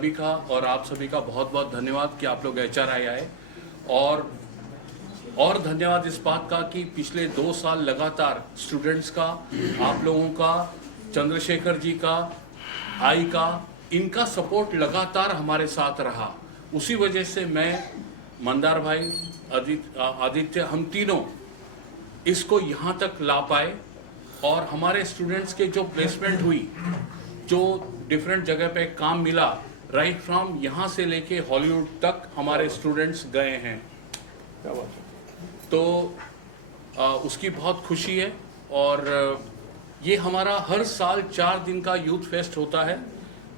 सभी का और आप सभी का बहुत बहुत धन्यवाद कि आप लोग HRI आए। और धन्यवाद इस बात का कि पिछले 2 साल लगातार स्टूडेंट्स का, आप लोगों का, चंद्रशेखर जी का, आई का, इनका सपोर्ट लगातार हमारे साथ रहा। उसी वजह से मैं, मंदार भाई, आदित्य, हम तीनों इसको यहाँ तक ला पाए। और हमारे स्टूडेंट्स के जो प्लेसमेंट हुई, जो डिफरेंट जगह पे काम मिला, राइट फ्रॉम यहाँ से लेके हॉलीवुड तक हमारे स्टूडेंट्स गए हैं। क्या बात है। तो उसकी बहुत खुशी है। और ये हमारा हर साल 4 दिन का यूथ फेस्ट होता है,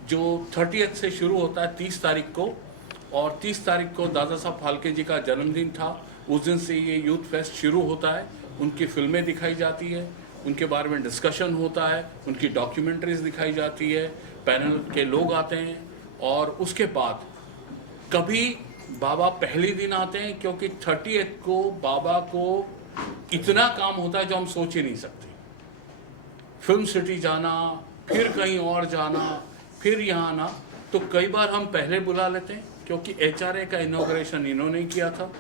जो 30th से शुरू होता है 30 तारीख को। और 30 तारीख को दादा साहब फाल्के जी का जन्मदिन था। उस दिन से ये यूथ फेस्ट शुरू होता है। उनकी फिल्में दिखाई जाती है, उनके बारे में डिस्कशन होता है, उनकी डॉक्यूमेंट्रीज दिखाई जाती है, पैनल के लोग आते हैं। और उसके बाद कभी बाबा पहले दिन आते हैं, क्योंकि 30th को बाबा को इतना काम होता है जो हम सोच ही नहीं सकते। फिल्म सिटी जाना, फिर कहीं और जाना, फिर यहाँ आना। तो कई बार हम पहले बुला लेते हैं, क्योंकि HRA का इनॉग्रेशन इन्होंने किया था।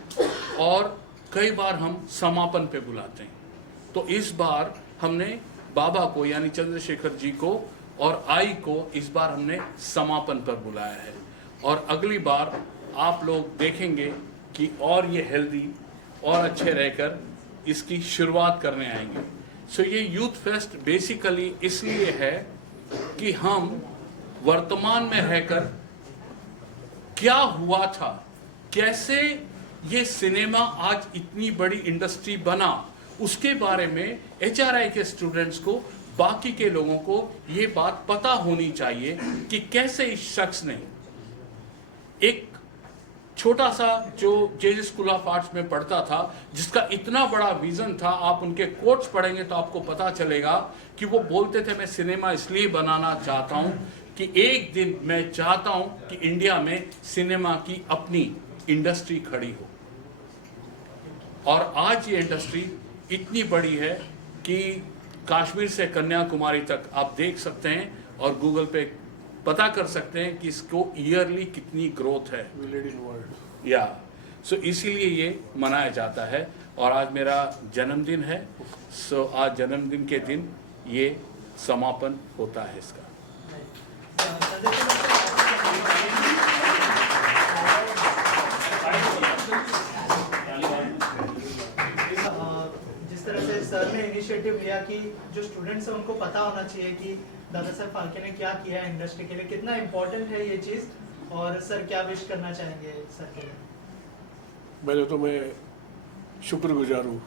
और कई बार हम समापन पे बुलाते हैं। तो इस बार हमने बाबा को, यानी चंद्रशेखर जी को और आई को इस बार हमने समापन पर बुलाया है। और अगली बार आप लोग देखेंगे कि और ये हेल्दी और अच्छे रहकर इसकी शुरुआत करने आएंगे। सो ये यूथ फेस्ट बेसिकली इसलिए है कि हम वर्तमान में रहकर क्या हुआ था, कैसे ये सिनेमा आज इतनी बड़ी इंडस्ट्री बना, उसके बारे में HRI के स्टूडेंट्स को, बाकी के लोगों को ये बात पता होनी चाहिए कि कैसे इस शख्स ने एक छोटा सा जो JJ स्कूल ऑफ आर्ट्स में पढ़ता था, जिसका इतना बड़ा विजन था। आप उनके कोट्स पढ़ेंगे तो आपको पता चलेगा कि वो बोलते थे, मैं सिनेमा इसलिए बनाना चाहता हूं कि एक दिन मैं चाहता हूं कि इंडिया में सिनेमा की अपनी इंडस्ट्री खड़ी हो। और आज ये इंडस्ट्री इतनी बड़ी है कि कश्मीर से कन्याकुमारी तक आप देख सकते हैं और गूगल पे पता कर सकते हैं कि इसको ईयरली कितनी ग्रोथ है। या सो इसीलिए ये मनाया जाता है। और आज मेरा जन्मदिन है। सो आज जन्मदिन के दिन ये समापन होता है इसका। जिस तरह से सर ने इनिशिएटिव लिया कि जो स्टूडेंट्स हैं उनको पता होना चाहिए कि दादा साहब फाल्के ने क्या किया है इंडस्ट्री के लिए, कितना इम्पोर्टेंट है ये चीज़, और सर क्या विश करना चाहेंगे सर के लिए? पहले तो मैं शुक्रगुजार हूँ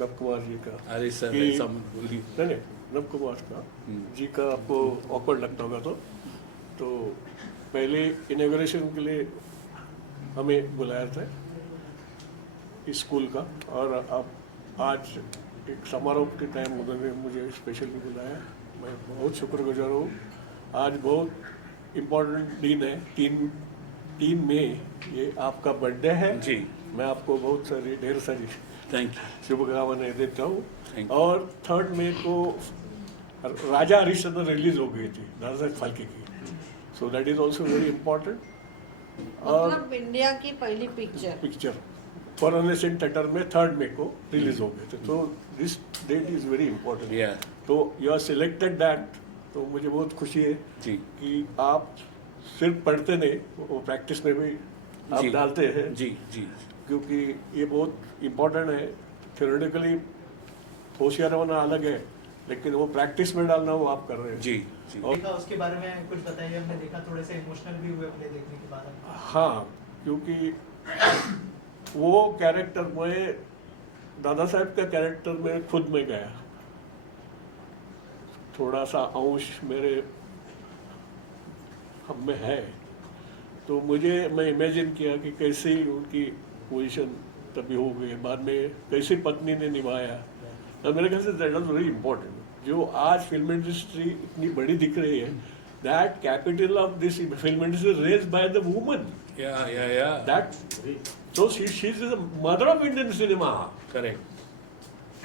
नव कुमार जी का। अरे सर ऐसा मत बोलिए। नहीं, नव कुमार का जी का आपको ऑकवर्ड लगता होगा तो पहले इनॉग्रेशन के लिए हमें बुलाया था इस स्कूल का, और अब आज एक समारोह के टाइम उन्होंने मुझे स्पेशली बुलाया। मैं बहुत शुक्रगुजार हूँ। आज बहुत इम्पोर्टेंट दिन है, 3 मई ये आपका बर्थडे है जी। मैं आपको बहुत सारी ढेर सारी थैंक यू। शुभकामनाएं देता हूँ। Thank you. और 3 मई को राजा हरिश्चंद्र रिलीज हो गई थी दादा साहब फाल्के की, so that is also very important. और मतलब इंडिया की पहली पिक्चर फॉरेन थिएटर में 3 मई को रिलीज हो गए थे। तो this date is very important. Yeah. तो यू आर सिलेक्टेड दैट, तो मुझे बहुत खुशी है जी कि आप सिर्फ पढ़ते नहीं, वो प्रैक्टिस में भी आप जी। डालते हैं। जी जी क्योंकि ये बहुत इम्पोर्टेंट है। थ्योरेटिकली होशियार होना अलग है, लेकिन वो प्रैक्टिस में डालना वो आप कर रहे हैं। जी जी। और देखा उसके बारे में कुछ बताइए। हमने देखा थोड़े से इमोशनल भी हुए प्ले देखने के बाद। हाँ, क्योंकि वो कैरेक्टर में, दादा साहब का कैरेक्टर में खुद में गया, थोड़ा सा अंश मेरे हम में है। तो मैं इमेजिन किया कि कैसे उनकी पोजीशन तभी हो गई, बाद में कैसे पत्नी ने निभाया। और मेरे ख्याल say that was very important. जो आज फिल्म इंडस्ट्री इतनी बड़ी दिख रही है, that capital of this film industry raised by the woman. या That so she is the mother of Indian cinema. Correct.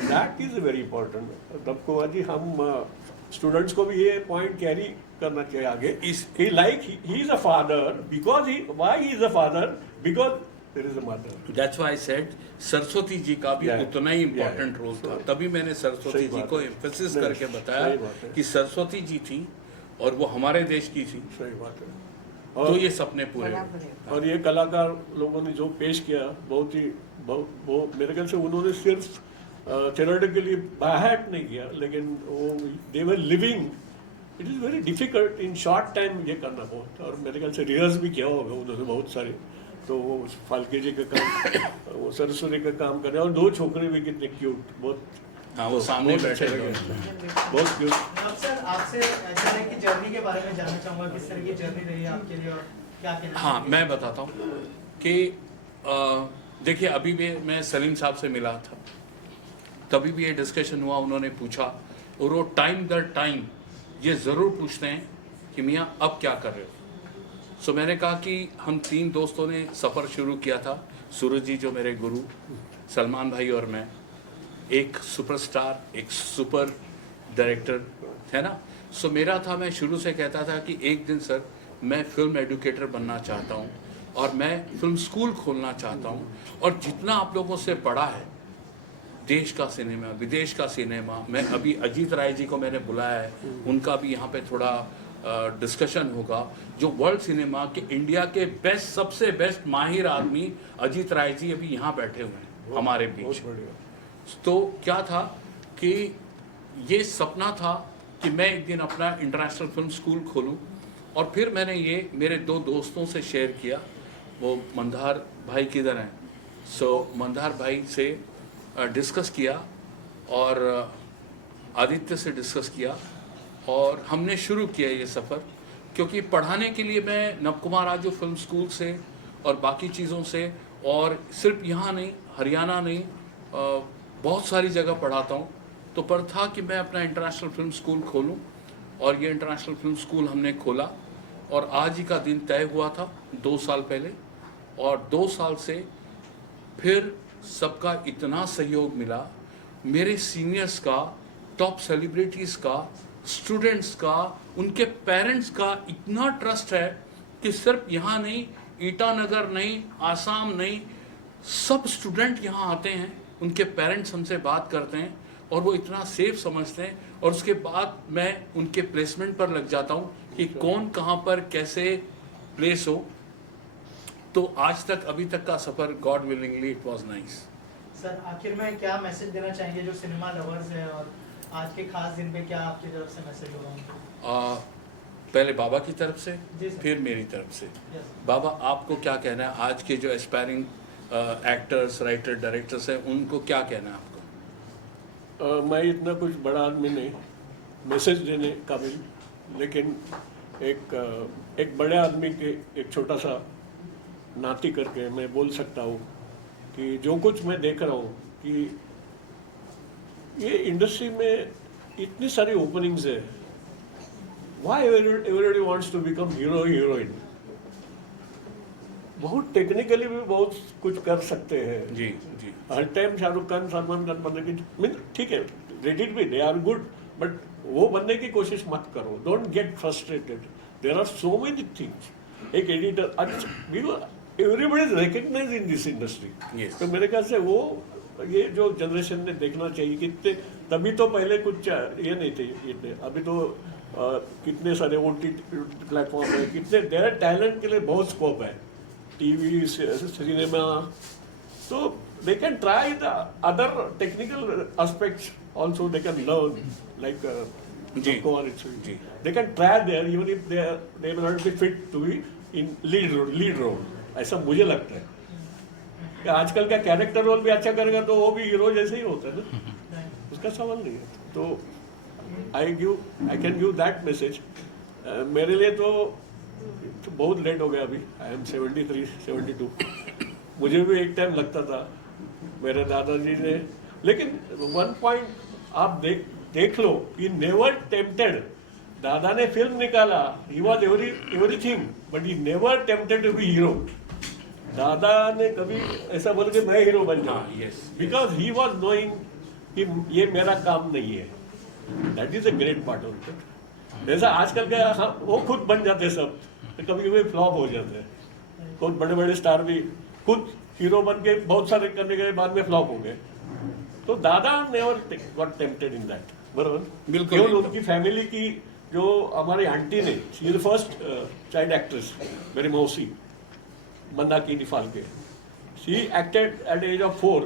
That is very important. तब को जी हम स्टूडेंट्स को भी ये पॉइंट कैरी करना चाहिए आगे. He is a father because why he is a father? Because there is a mother. That's why I said Saraswati ji का भी Yeah. उतना ही इम्पोर्टेंट रोल था. तभी मैंने सरस्वती सही जी बात को है. एम्फेसिस नहीं, करके सही बताया बात है. कि सरस्वती जी थी और वो हमारे देश की थी. सही बात है. तो ये सपने पूरे हुए. बराबर है। और ये कलाकार लोगों ने जो पेश किया बहुत ही वो मेरे ख्याल से उन्होंने सिर्फ थ्योरेटिकली बाहर नहीं किया, लेकिन वो they were living. It is very difficult in short time ये करना बहुत. और मेरे ख्याल से रिहर्स भी किया होगा उन्होंने बहुत सारे. तो वो फाल्के जी का काम, वो सरस्वती का काम कर रहे हैं. और दो छोकरे भी कितने क्यूट, बहुत. हाँ, वो सामने बहुत बैठे अच्छे हुए लगे, बहुत क्यूट. अब सर आपसे एचआरआई की जर्नी के बारे में जानना चाहूँगा, किस तरह की जर्नी रही है आपके लिए और क्या कहना हाँ, चाहेंगे? मैं बताता हूँ कि देखिए अभी भी मैं सलीम साहब से मिला था, तभी भी ये डिस्कशन हुआ. उन्होंने पूछा और वो टाइम दर टाइम ये ज़रूर पूछते हैं कि मियाँ अब क्या कर रहे हो. सो मैंने कहा कि हम 3 दोस्तों ने सफ़र शुरू किया था. सूरज जी जो मेरे गुरु, सलमान भाई और मैं, एक सुपरस्टार, एक सुपर डायरेक्टर है ना. सो मेरा था, मैं शुरू से कहता था कि एक दिन सर मैं फिल्म एडुकेटर बनना चाहता हूँ और मैं फिल्म स्कूल खोलना चाहता हूँ. और जितना आप लोगों से पढ़ा है देश का सिनेमा, विदेश का सिनेमा, मैं अभी अजीत राय जी को मैंने बुलाया है, उनका भी यहाँ पे थोड़ा डिस्कशन होगा. जो वर्ल्ड सिनेमा के इंडिया के बेस्ट, सबसे बेस्ट माहिर आदमी अजीत राय जी अभी यहाँ बैठे हुए हैं हमारे बीच. बहुत बढ़िया. तो क्या था कि ये सपना था कि मैं एक दिन अपना इंटरनेशनल फिल्म स्कूल खोलूं. और फिर मैंने ये मेरे 2 दोस्तों से शेयर किया. वो मंदार भाई किधर हैं, सो मंदार भाई से डिस्कस किया और आदित्य से डिस्कस किया और हमने शुरू किया ये सफ़र. क्योंकि पढ़ाने के लिए मैं नवकुमार आजू फिल्म स्कूल से और बाकी चीज़ों से, और सिर्फ यहाँ नहीं, हरियाणा नहीं, बहुत सारी जगह पढ़ाता हूँ. तो पर था कि मैं अपना इंटरनेशनल फिल्म स्कूल खोलूँ और ये इंटरनेशनल फिल्म स्कूल हमने खोला. और आज ही का दिन तय हुआ था 2 साल पहले. और 2 साल से फिर सबका इतना सहयोग मिला, मेरे सीनियर्स का, टॉप सेलिब्रिटीज़ का, स्टूडेंट्स का, उनके पेरेंट्स का इतना ट्रस्ट है कि सिर्फ यहाँ नहीं, ईटानगर नहीं, आसाम नहीं, सब स्टूडेंट यहाँ आते हैं, उनके पेरेंट्स हमसे बात करते हैं और वो इतना सेफ समझते हैं. और उसके बाद मैं उनके प्लेसमेंट पर लग जाता हूँ कि कौन कहाँ पर कैसे प्लेस हो. तो आज तक, अभी तक का सफ़र, God willingly it was nice. Sir आखिर में क्या मैसेज देना चाहेंगे जो सिनेमा लवर्स है, और आज के खास दिन पे क्या आपकी तरफ से मैसेज होगा उनको? पहले बाबा की तरफ से, जी सर. फिर मेरी तरफ से. यस. बाबा, आपको क्या कहना है? आज के जो एस्पायरिंग एक्टर्स, राइटर, डायरेक्टर्स हैं, उनको क्या कहना है आपको? मैं इतना कुछ बड़ा आदमी नहीं, मैसेज देने काबिल, लेकिन एक बड़े आदमी के एक छोटा सा नाती करके मैं बोल सकता हूँ कि जो कुछ मैं देख रहा हूँ कि ये इंडस्ट्री में इतनी सारी ओपनिंग्स है. Why everybody wants to become hero heroine. बहुत टेक्निकली भी बहुत कुछ कर सकते हैं. जी जी. हर टाइम शाहरुख खान, सलमान खान बनने की मीन ठीक है, रेट इट भी, दे आर गुड, बट वो बनने की कोशिश मत करो. Don't get frustrated. There are so many things. एक editor, everybody is recognise in this industry. Yes. तो मेरे ख्याल से वो ये जो जनरेशन ने देखना चाहिए. कितने तभी तो पहले कुछ ये नहीं थे इतने, अभी तो कितने सारे OTT प्लेटफॉर्म है, कितने देयर टैलेंट के लिए बहुत स्कोप है. टीवी, सिनेमा, तो they can try the other technical aspects also. They can learn, like जी. जी. They can try there even if they may not be fit to be in lead role. ऐसा मुझे लगता है कि आजकल का कैरेक्टर रोल भी अच्छा करेगा तो वो भी हीरो जैसे ही होता है ना. उसका सवाल नहीं है. तो I can give that message. मेरे लिए तो बहुत लेट हो गया अभी. I am 73, 72. मुझे भी एक टाइम लगता था, मेरे दादाजी ने, लेकिन 1 पॉइंट आप देख लो कि नेवर टेम्प्टेड. दादा ने फिल्म निकाला, he was everything, but he never tempted to be hero. दादा ने कभी ऐसा बोल के मैं हीरो बन जाऊं, yes. Because he was knowing कि ये मेरा काम नहीं है. That is a great part of it. जैसा आजकल के वो खुद बन जाते हैं सब, तो कभी कभी फ्लॉप हो जाते हैं। बहुत बड़े बड़े स्टार भी खुद हीरो बन के बहुत सारे करने के बाद में फ्लॉप हो गए। तो दादा never got tempted in that, बराबर। बिल्कुल। केवल उनकी फैमिली की, जो हमारी आंटी ने, she is the first child actress, मेरी मौसी Mandakini Phalke, she acted at age of 4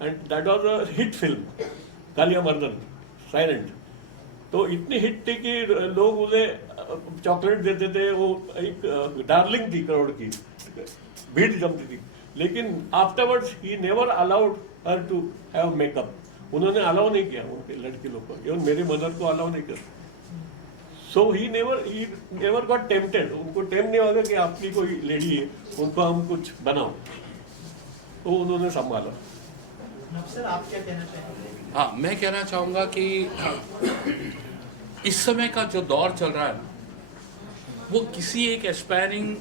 and that was a hit film, Kaliya Mardan, silent. तो इतनी हिट थी कि लोग उन्हें चॉकलेट देते थे, वो एक डार्लिंग थी करोड़ की, भीड़ जमती थी। लेकिन afterwards he never allowed her to have makeup, उन्होंने अलाउ नहीं किया उनके लड़के लोग को, इवन मेरी मदर को अलाउ नहीं किया। सो ही नेवर गॉट टेम्प्टेड, उनको टेम्प नहीं होगा कि आपकी कोई लेडी है, उनको हम कुछ बनाओ, तो उन्होंने संभाला। सर आप क्या कहना चाहेंगे? हाँ, मैं कहना चाहूँगा कि इस समय का जो दौर चल रहा है ना, वो किसी एक एस्पायरिंग,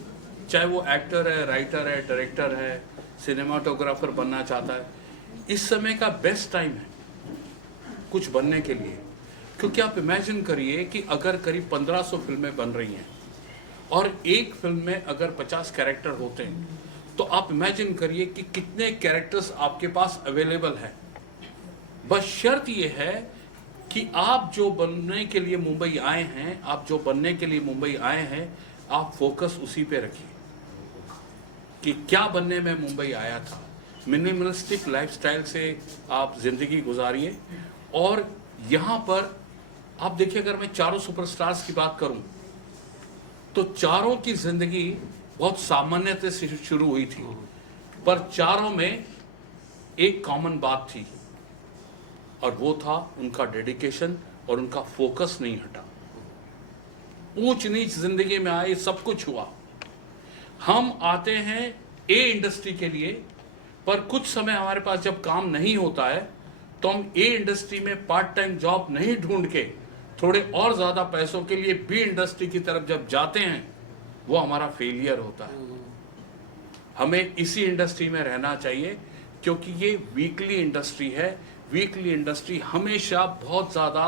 चाहे वो एक्टर है, राइटर है, डायरेक्टर है, सिनेमाटोग्राफर बनना चाहता है, इस समय का बेस्ट टाइम है कुछ बनने के लिए। क्योंकि आप इमेजिन करिए कि अगर करीब 1500 फिल्में बन रही हैं और एक फिल्म में अगर 50 कैरेक्टर होते हैं, तो आप इमेजिन करिए कि कितने कैरेक्टर्स आपके पास अवेलेबल हैं। बस शर्त ये है कि आप जो बनने के लिए मुंबई आए हैं, आप जो बनने के लिए मुंबई आए हैं, आप फोकस उसी पे रखिए कि क्या बनने में मुंबई आया था। मिनिमलिस्टिक लाइफस्टाइल से आप जिंदगी गुजारिए। और यहाँ पर आप देखिए, अगर मैं चारों सुपरस्टार्स की बात करूं, तो चारों की जिंदगी बहुत सामान्यता से शुरू हुई थी, पर चारों में एक कॉमन बात थी, और वो था उनका डेडिकेशन और उनका फोकस नहीं हटा। ऊंच नीच जिंदगी में आए, सब कुछ हुआ। हम आते हैं ए इंडस्ट्री के लिए, पर कुछ समय हमारे पास जब काम नहीं होता है, तो हम ए इंडस्ट्री में पार्ट टाइम जॉब नहीं ढूंढ के थोड़े और ज्यादा पैसों के लिए बी इंडस्ट्री की तरफ जब जाते हैं, वो हमारा फेलियर होता है। हमें इसी इंडस्ट्री में रहना चाहिए, क्योंकि ये वीकली इंडस्ट्री है। वीकली इंडस्ट्री हमेशा बहुत ज़्यादा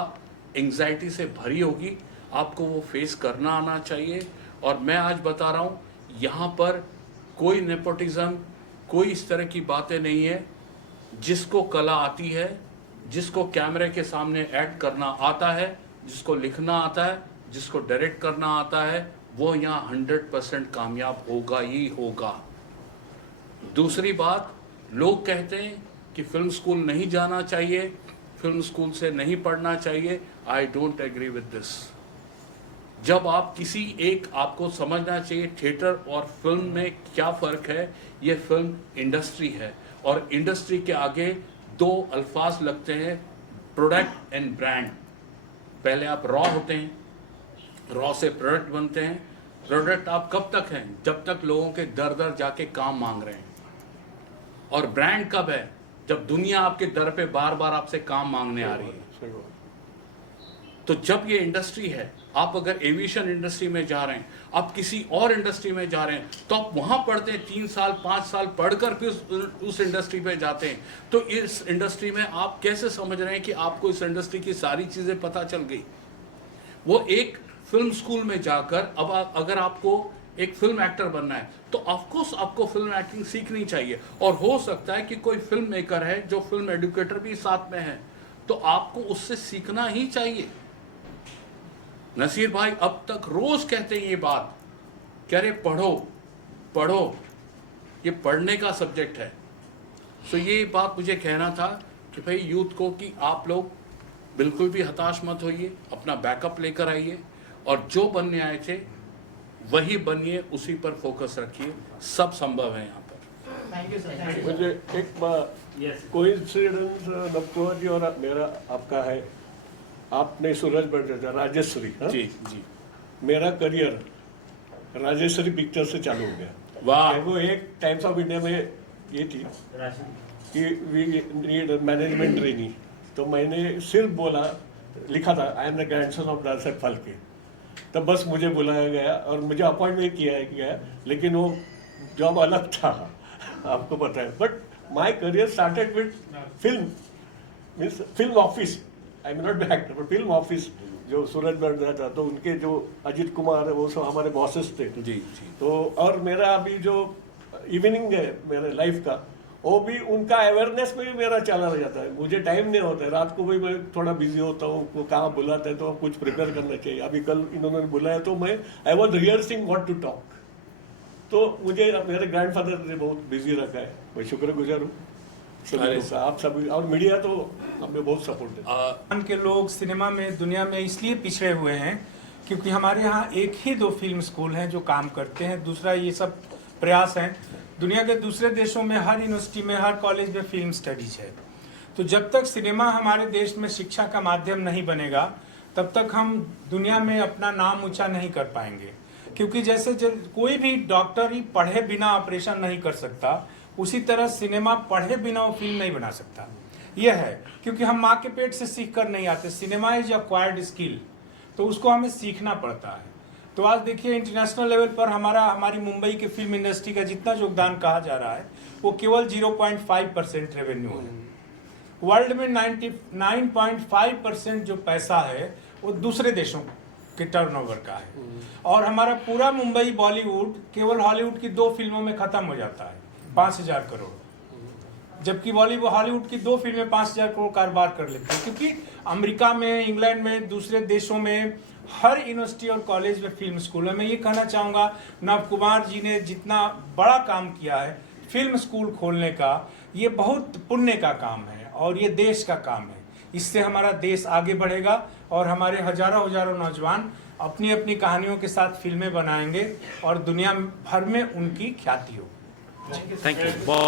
एंग्जाइटी से भरी होगी, आपको वो फेस करना आना चाहिए। और मैं आज बता रहा हूँ, यहाँ पर कोई नेपोटिज्म, कोई इस तरह की बातें नहीं है। जिसको कला आती है, जिसको कैमरे के सामने एक्ट करना आता है, जिसको लिखना आता है, जिसको डायरेक्ट करना आता है, वो यहाँ 100% कामयाब होगा ही होगा। दूसरी बात, लोग कहते हैं कि फिल्म स्कूल नहीं जाना चाहिए, फिल्म स्कूल से नहीं पढ़ना चाहिए। I don't agree with this. जब आप किसी एक, आपको समझना चाहिए थिएटर और फिल्म में क्या फ़र्क है। ये फिल्म इंडस्ट्री है, और इंडस्ट्री के आगे दो अल्फाज लगते हैं, प्रोडक्ट एंड ब्रांड। पहले आप रॉ होते हैं, रॉ से प्रोडक्ट बनते हैं। प्रोडक्ट आप कब तक हैं? जब तक लोगों के दर दर जाके काम मांग रहे हैं। और ब्रांड कब है? जब दुनिया आपके दर पे बार बार आपसे काम मांगने आ रही है। तो जब ये इंडस्ट्री है, आप अगर एविएशन इंडस्ट्री में जा रहे हैं, आप किसी और इंडस्ट्री में जा रहे हैं, तो आप वहां पढ़ते हैं, 3 साल 5 साल पढ़कर फिर उस इंडस्ट्री पे जाते हैं। तो इस इंडस्ट्री में आप कैसे समझ रहे हैं कि आपको इस इंडस्ट्री की सारी चीजें पता चल गई? वो एक फिल्म स्कूल में जाकर, अब अगर आपको एक फिल्म एक्टर बनना है, तो ऑफकोर्स आपको फिल्म एक्टिंग सीखनी चाहिए। और हो सकता है कि कोई फिल्म मेकर है जो फिल्म एडुकेटर भी साथ में है, तो आपको उससे सीखना ही चाहिए। नसीर भाई अब तक रोज कहते हैं ये बात, कह रहे पढ़ो पढ़ो, ये पढ़ने का सब्जेक्ट है। सो ये बात मुझे कहना था कि भाई यूथ को, कि आप लोग बिल्कुल भी हताश मत होइए, अपना बैकअप लेकर आइए, और जो बनने आए थे वही बनिए, उसी पर फोकस रखिए। सब संभव है यहाँ पर। Thank you sir. मुझे एक कोइंसिडेंस नवकुमार जी और मेरा आपका है। आपने सूरज बन राजेश्वरी, हाँ? जी जी। मेरा करियर राजेश्वरी पिक्चर से चालू हो गया। वाह। वो एक टाइम्स ऑफ इंडिया में ये थी कि वी नीड मैनेजमेंट ट्रेनिंग, तो मैंने सिर्फ बोला, लिखा था I am the grandson of Dada Saheb Phalke. तब बस मुझे बुलाया गया और मुझे अपॉइंटमेंट किया गया, लेकिन वो जॉब अलग था, आपको पता है। But my career started with film, means film office, I am not actor but film office जो सूरज में था, तो उनके जो अजीत कुमार है वो सब हमारे बॉसेस थे। जी जी। तो और मेरा अभी जो इवनिंग है मेरे लाइफ का, वो भी उनका अवेयरनेस में भी मेरा चला जाता है। मुझे टाइम नहीं होता है, रात को भी मैं थोड़ा बिजी होता हूँ, वो कहाँ बुलाते हैं तो कुछ प्रिपेयर करना चाहिए। अभी कल इन्होंने बुलाया तो मैं I was rehearsing what to talk. तो मुझे मेरे ग्रैंडफादर ने बहुत बिजी रखा है, मैं शुक्रगुजार हूँ सभी का। आप सभी और मीडिया तो हमें बहुत सपोर्ट देता है। हिंदुस्तान के लोग सिनेमा में दुनिया में इसलिए पिछड़े हुए हैं क्योंकि हमारे यहाँ एक ही 2 फिल्म स्कूल हैं जो काम करते हैं। दूसरा ये सब प्रयास हैं, दुनिया के दूसरे देशों में हर यूनिवर्सिटी में, हर कॉलेज में फिल्म स्टडीज है। तो जब तक सिनेमा हमारे देश में शिक्षा का माध्यम नहीं बनेगा तब तक हम दुनिया में अपना नाम ऊंचा नहीं कर पाएंगे। क्योंकि जैसे कोई भी डॉक्टर ही पढ़े बिना ऑपरेशन नहीं कर सकता, उसी तरह सिनेमा पढ़े बिना वो फिल्म नहीं बना सकता। यह है क्योंकि हम माँ के पेट से सीख कर नहीं आते। सिनेमा इज एक्वायर्ड स्किल, तो उसको हमें सीखना पड़ता है। तो आज देखिए इंटरनेशनल लेवल पर हमारी मुंबई के फिल्म इंडस्ट्री का जितना योगदान कहा जा रहा है वो केवल 0.5% रेवेन्यू है। वर्ल्ड में 99.5% जो पैसा है वो दूसरे देशों के टर्नओवर का है। और हमारा पूरा मुंबई बॉलीवुड केवल हॉलीवुड की 2 फिल्मों में खत्म हो जाता है, 5,000 करोड़। जबकि बॉलीवुड हॉलीवुड की 2 फिल्में 5,000 करोड़ कारोबार कर लेती है। क्योंकि अमेरिका में, इंग्लैंड में, दूसरे देशों में हर यूनिवर्सिटी और कॉलेज में फिल्म स्कूल है। मैं ये कहना चाहूँगा नव कुमार जी ने जितना बड़ा काम किया है फिल्म स्कूल खोलने का, ये बहुत पुण्य का काम है और ये देश का काम है। इससे हमारा देश आगे बढ़ेगा और हमारे हजारों नौजवान अपनी अपनी कहानियों के साथ फिल्में बनाएंगे और दुनिया भर में उनकी ख्याति होगी। Thank you.